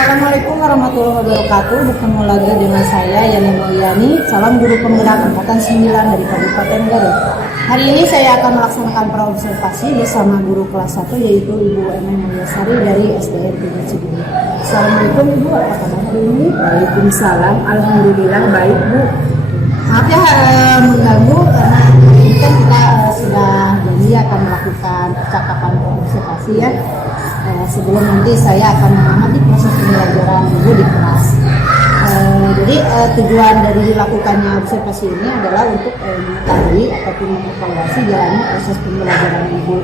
Assalamualaikum warahmatullahi wabarakatuh. Bertemu lagi dengan saya Yani Mulyani, calon guru penggerak angkatan 9 dari Kabupaten Garut. Hari ini saya akan melaksanakan praobservasi bersama guru kelas 1 yaitu Ibu Emeh Mulyasari dari SDN 3 Cibinong. Assalamualaikum Ibu, apa kabar hari ini? Waalaikumsalam, alhamdulillah baik Bu. Maaf ya mengganggu karena ini kan kita sudah janji akan melakukan percakapan observasi ya. Sebelum nanti saya akan mengamati proses pembelajaran Ibu di kelas. Jadi tujuan dari dilakukannya observasi ini adalah untuk mengetahui ataupun mengevaluasi jalannya proses pembelajaran Ibu.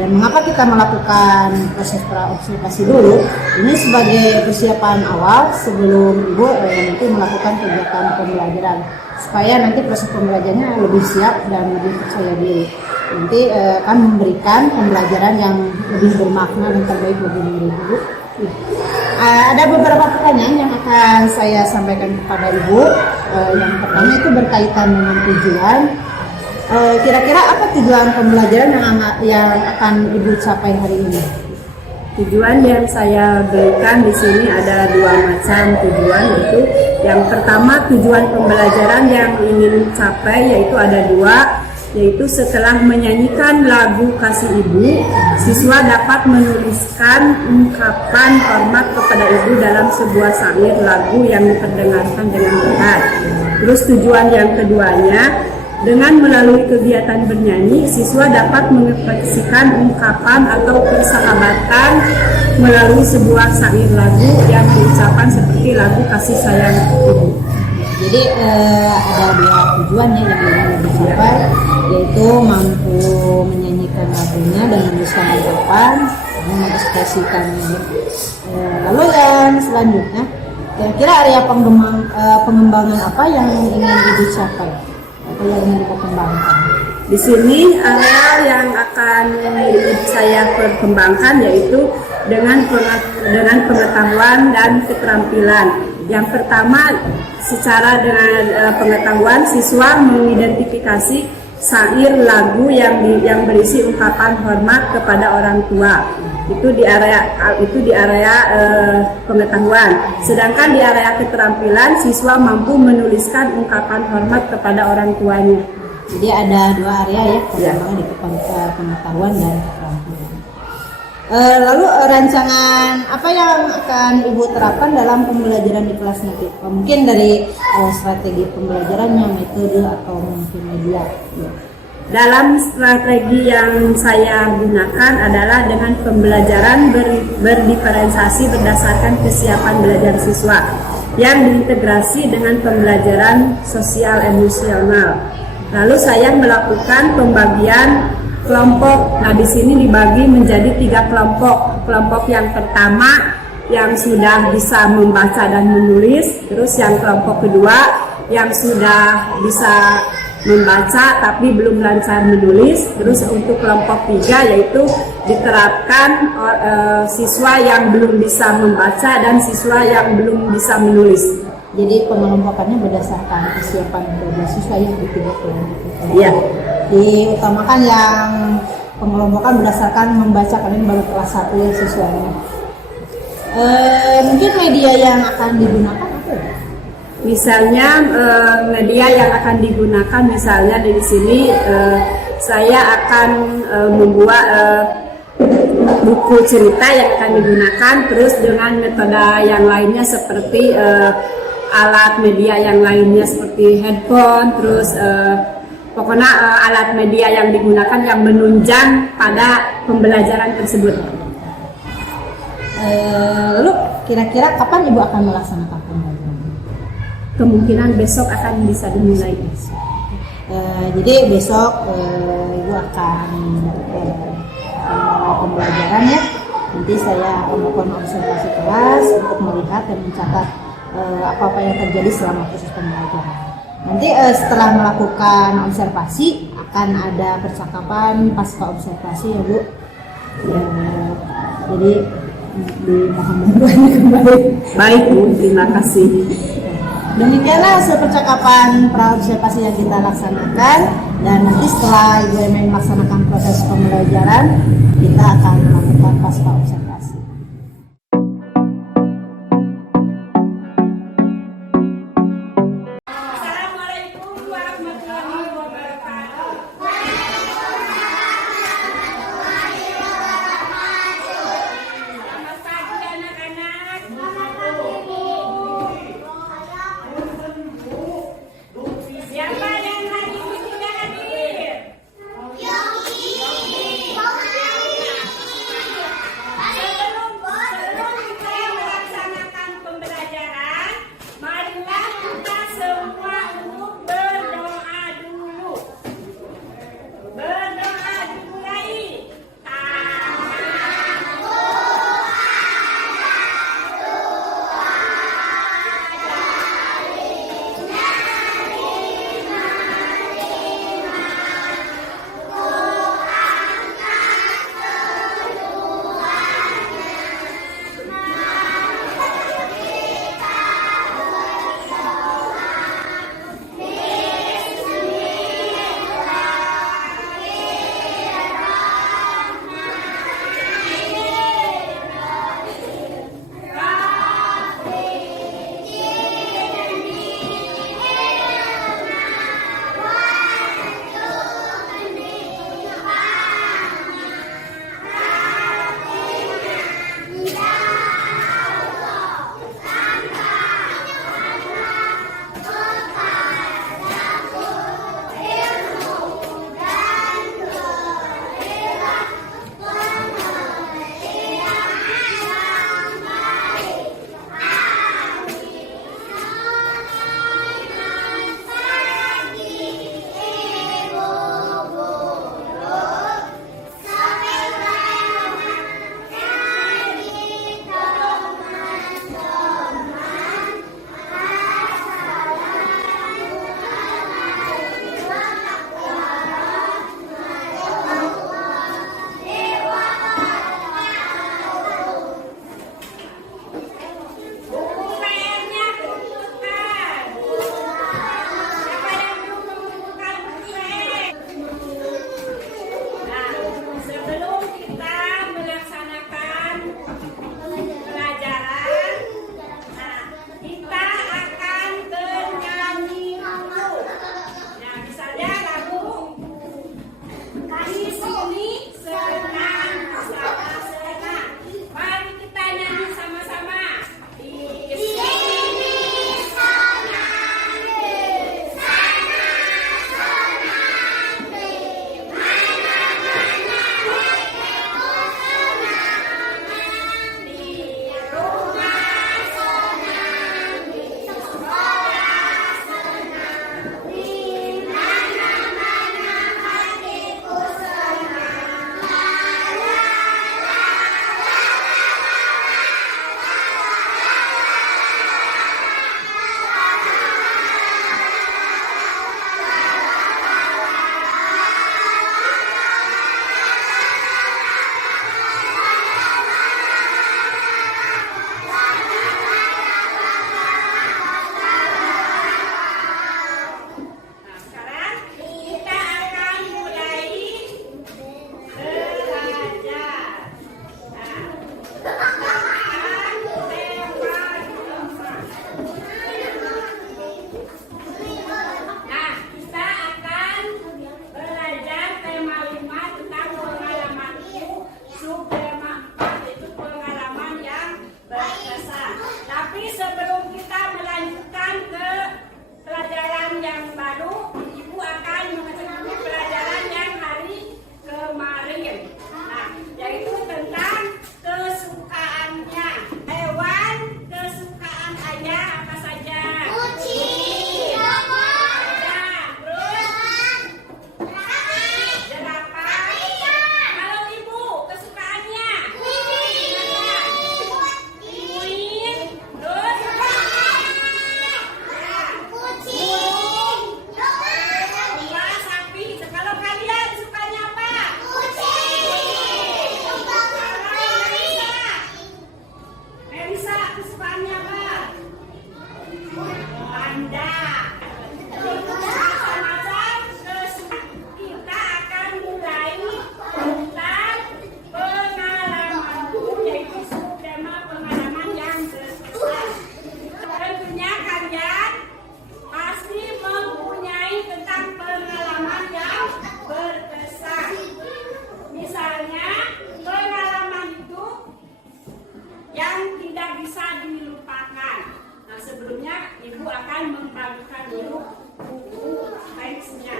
Dan mengapa kita melakukan proses praobservasi dulu? Ini sebagai persiapan awal sebelum Ibu nanti melakukan kegiatan pembelajaran, supaya nanti proses pembelajarannya lebih siap dan lebih percaya diri. Nanti akan memberikan pembelajaran yang lebih bermakna dan terbaik bagi diri Ibu. Ada beberapa pertanyaan yang akan saya sampaikan kepada Ibu. Yang pertama itu berkaitan dengan tujuan. Kira-kira apa tujuan pembelajaran yang akan Ibu capai hari ini? Tujuan yang saya berikan di sini ada dua macam tujuan, yaitu yang pertama tujuan pembelajaran yang ingin capai yaitu ada dua, yaitu setelah menyanyikan lagu Kasih Ibu, siswa dapat menuliskan ungkapan hormat kepada Ibu dalam sebuah syair lagu yang diperdengarkan dengan berat. Terus tujuan yang keduanya, dengan melalui kegiatan bernyanyi, siswa dapat mengekspresikan ungkapan atau persahabatan melalui sebuah syair lagu yang diucapkan seperti lagu Kasih Sayang Ibu. Jadi ada dua tujuannya yang ingin dicapai, yaitu mampu menyanyikan lagunya dan menuliskan ungkapan, mengekspresikannya. Lalu yang selanjutnya, kira-kira area pengembangan apa yang ingin Ibu capai atau yang ingin dikembangkan? Di sini area yang akan saya perkembangkan yaitu dengan pengetahuan dan keterampilan. Yang pertama, secara dengan pengetahuan, siswa mengidentifikasi syair lagu yang berisi ungkapan hormat kepada orang tua. Itu di area pengetahuan. Sedangkan di area keterampilan, siswa mampu menuliskan ungkapan hormat kepada orang tuanya. Jadi ada dua area ya, di pengetahuan dan keterampilan. Lalu rancangan apa yang akan Ibu terapkan dalam pembelajaran di kelas nanti? Mungkin dari strategi pembelajarannya, metode atau mungkin media. Ya. Dalam strategi yang saya gunakan adalah dengan pembelajaran berdiferensiasi berdasarkan kesiapan belajar siswa yang diintegrasi dengan pembelajaran sosial emosional. Lalu saya melakukan pembagian kelompok. Nah, di sini dibagi menjadi 3 kelompok. Kelompok yang pertama yang sudah bisa membaca dan menulis, terus yang kelompok kedua yang sudah bisa membaca tapi belum lancar menulis, terus untuk kelompok 3 yaitu diterapkan siswa yang belum bisa membaca dan siswa yang belum bisa menulis. Jadi pengelompokannya berdasarkan kesiapan belajar siswa yang di 3 kelompok. Iya. Diutamakan yang pengelompokan berdasarkan membaca, kalian baru kelas 1 ya siswanya. Mungkin media yang akan digunakan apa ya? Misalnya media yang akan digunakan, misalnya di sini saya akan membuat buku cerita yang akan digunakan, terus dengan metode yang lainnya seperti alat media yang lainnya seperti handphone, terus pokoknya alat media yang digunakan yang menunjang pada pembelajaran tersebut. Lalu kira-kira kapan Ibu akan melaksanakan pembelajaran? Kemungkinan besok akan bisa dimulai. Jadi besok Ibu akan mulai pembelajaran ya. Nanti saya akan melakukan observasi kelas untuk melihat dan mencatat apa-apa yang terjadi selama proses pembelajaran. Nanti setelah melakukan observasi akan ada percakapan pasca observasi ya Bu. Jadi dimohon bantuannya kembali. Baik Bu, terima kasih. Demikianlah hasil percakapan praobservasi yang kita laksanakan, dan nanti setelah Ibu Emeh melaksanakan proses pembelajaran, kita akan melakukan pasca observasi. berkesan. Tapi sebelum kita melanjutkan ke pelajaran yang baru, Ibu akan mengetahui pelajaran yang hari kemarin. Nah, yaitu tentang kesukaannya. Hewan kesukaan ayah apa saja? Kucing. Jerapah. Kalau Ibu kesukaannya? Ibuin. Terus domba, sapi. Kalau kalian sukanya apa? Melisa kesukaannya apa? Panda. Macam-macam kesukaan. Kita akan mulai tentang pengalaman, yaitu tema pengalaman yang berkesan. Tentunya kalian pasti mempunyai tentang pengalaman yang berkesan. Misalnya pengalaman itu yang tidak bisa dilupakan. Nah, sebelumnya Ibu akan membagikan dulu buku teksnya.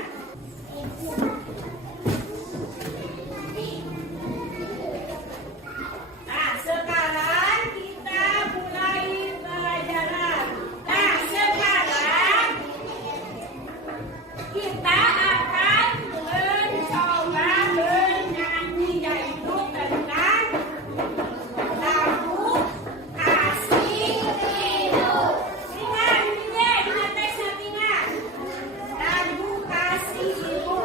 Nah, sekarang kita mulai pelajaran. Nah, sekarang kita akan mencoba menyanyi, yaitu tentang lagu kasih ibu. Ingat, ingat teksnya, ingat. Lagu kasih ibu.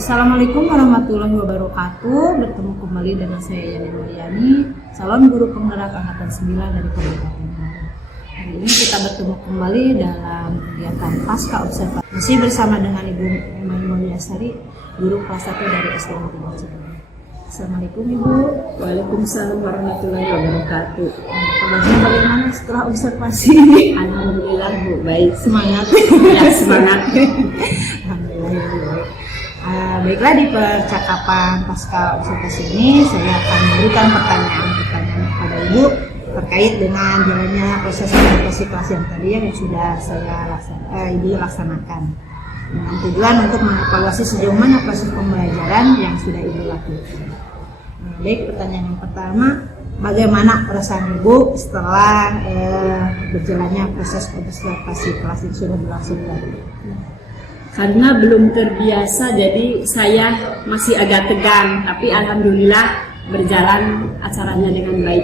Assalamualaikum warahmatullahi wabarakatuh. Bertemu kembali dengan saya Yani Mulyani, calon guru penggerak angkatan 9 dari Kabupaten Bandung. Hari ini kita bertemu kembali dalam kegiatan pasca observasi masih bersama dengan Ibu Maimunah Yasari, guru kelas 1 dari SD Negeri Cirebon. Assalamualaikum Ibu. Waalaikumsalam warahmatullahi wabarakatuh. Kabarnya bagaimana setelah observasi ini? Alhamdulillah Bu, baik. Semangat. Ya, semangat. Alhamdulillah ya, Bu. Baiklah, di percakapan pasca observasi ini saya akan memberikan pertanyaan-pertanyaan kepada Ibu terkait dengan jalannya proses observasi kelas yang tadi yang sudah Ibu laksanakan, dengan tujuan untuk mengevaluasi sejauh mana proses pembelajaran yang sudah Ibu lakukan. Baik, pertanyaan yang pertama, bagaimana perasaan Ibu setelah berjalannya proses observasi kelas yang sudah berlangsung tadi? Karena belum terbiasa, jadi saya masih agak tegang, tapi alhamdulillah berjalan acaranya dengan baik.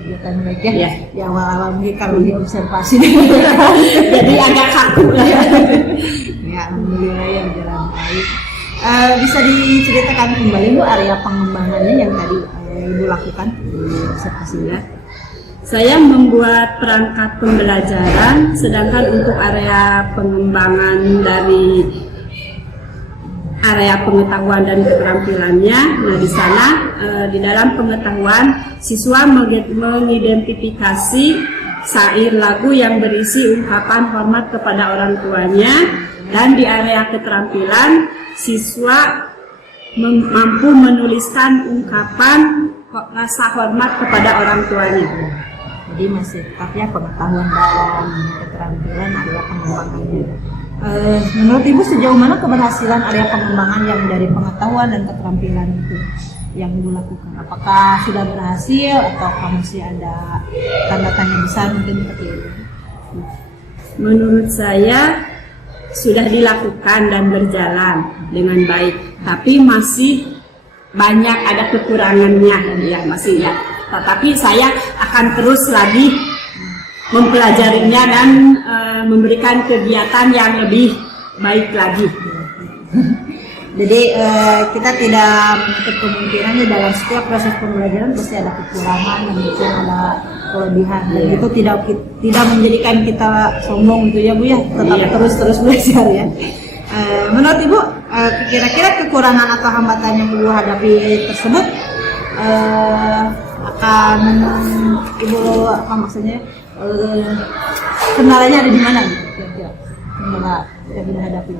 Kegiatan baik ya? Ya. Di awal-awal mungkin kalau di observasi Jadi agak kaku lah. Ya, alhamdulillah ya berjalan baik. Bisa diceritakan kembali Bu area pengembangannya yang tadi Ibu lakukan di observasinya? Saya membuat perangkat pembelajaran, sedangkan untuk area pengembangan dari area pengetahuan dan keterampilannya, nah di sana di dalam pengetahuan siswa mengidentifikasi syair lagu yang berisi ungkapan hormat kepada orang tuanya, dan di area keterampilan siswa mampu menuliskan ungkapan rasa hormat kepada orang tuanya. Jadi masih tetapnya pengetahuan dan keterampilan area pengembangannya. Menurut Ibu sejauh mana keberhasilan area pengembangan yang dari pengetahuan dan keterampilan itu yang Ibu lakukan? Apakah sudah berhasil atau masih ada tanda tanya besar mungkin seperti itu? Menurut saya sudah dilakukan dan berjalan dengan baik, tapi masih banyak ada kekurangannya ya, masih ya. Tetapi saya akan terus lagi mempelajarinya dan memberikan kegiatan yang lebih baik lagi. Jadi kita tidak menutup kemungkinan di dalam setiap proses pembelajaran pasti ada kekurangan dan mungkin ada kelebihan, dan itu tidak menjadikan kita sombong gitu ya Bu ya, tetap terus belajar ya. Menurut Ibu kira-kira kekurangan atau hambatan yang Ibu hadapi tersebut akan Ibu kendalanya ada di mana gitu kira-kira kendala yang dihadapi?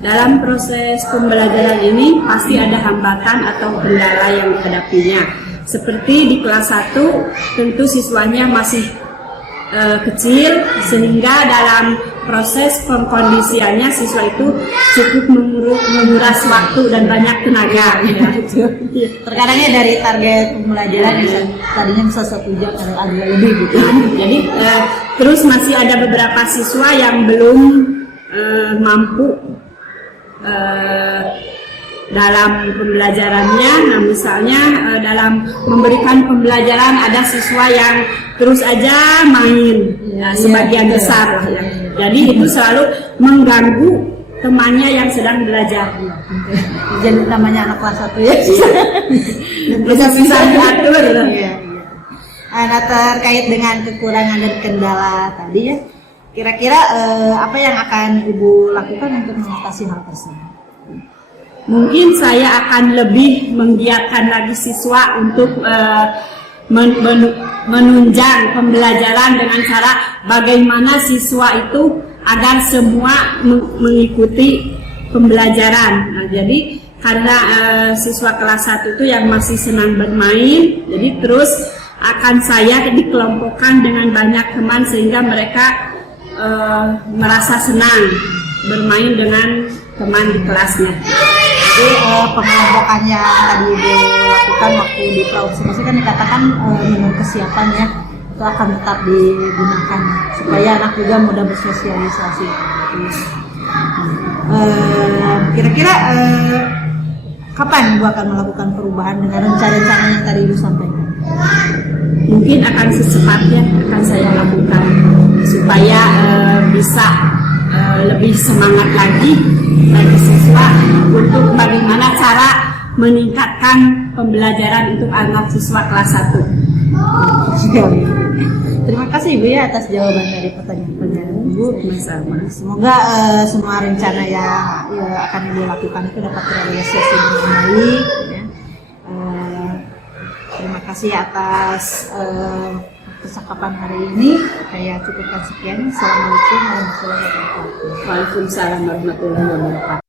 Dalam proses pembelajaran ini pasti ada hambatan atau kendala yang dihadapinya. Seperti di kelas 1 tentu siswanya masih kecil, sehingga dalam proses pengkondisiannya siswa itu cukup menguras waktu dan banyak tenaga ya. Terkadangnya dari target pembelajaran tadinya bisa 1 jam agak lebih gitu. Jadi terus masih ada beberapa siswa yang belum mampu dalam pembelajarannya. Nah misalnya dalam memberikan pembelajaran ada siswa yang terus aja main, sebagian besar lah ya. Jadi itu selalu mengganggu temannya yang sedang belajar. Jadi namanya anak kelas 1 ya. Bisa diatur. Nah, terkait dengan kekurangan dan kendala tadi ya, kira-kira apa yang akan Ibu lakukan untuk mengatasi hal tersebut? Mungkin saya akan lebih menggiatkan lagi siswa untuk menunjang pembelajaran dengan cara bagaimana siswa itu agar semua mengikuti pembelajaran. Nah, jadi karena siswa kelas 1 itu yang masih senang bermain, jadi terus akan saya dikelompokkan dengan banyak teman sehingga mereka merasa senang bermain dengan teman di kelasnya. Jadi pengelompokan yang tadi Ibu lakukan waktu di praobservasi kan dikatakan menurut kesiapan ya, itu akan tetap digunakan supaya anak juga mudah bersosialisasi. Kira-kira kapan Ibu akan melakukan perubahan dengan rencana-rencana yang tadi Ibu sampaikan? Mungkin akan secepatnya akan saya lakukan supaya bisa lebih semangat lagi bagi siswa untuk bagaimana cara meningkatkan pembelajaran untuk anak siswa kelas 1. Terima kasih Ibu ya atas jawaban dari pertanyaan-pertanyaan Ibu. Sama-sama. Semoga semua rencana yang akan Ibu lakukan itu dapat terrealisasi dengan baik. Ya. Terima kasih atas percakapan hari ini. Saya cukupkan sekian. Assalamualaikum warahmatullahi wabarakatuh. Waalaikumsalam warahmatullahi wabarakatuh.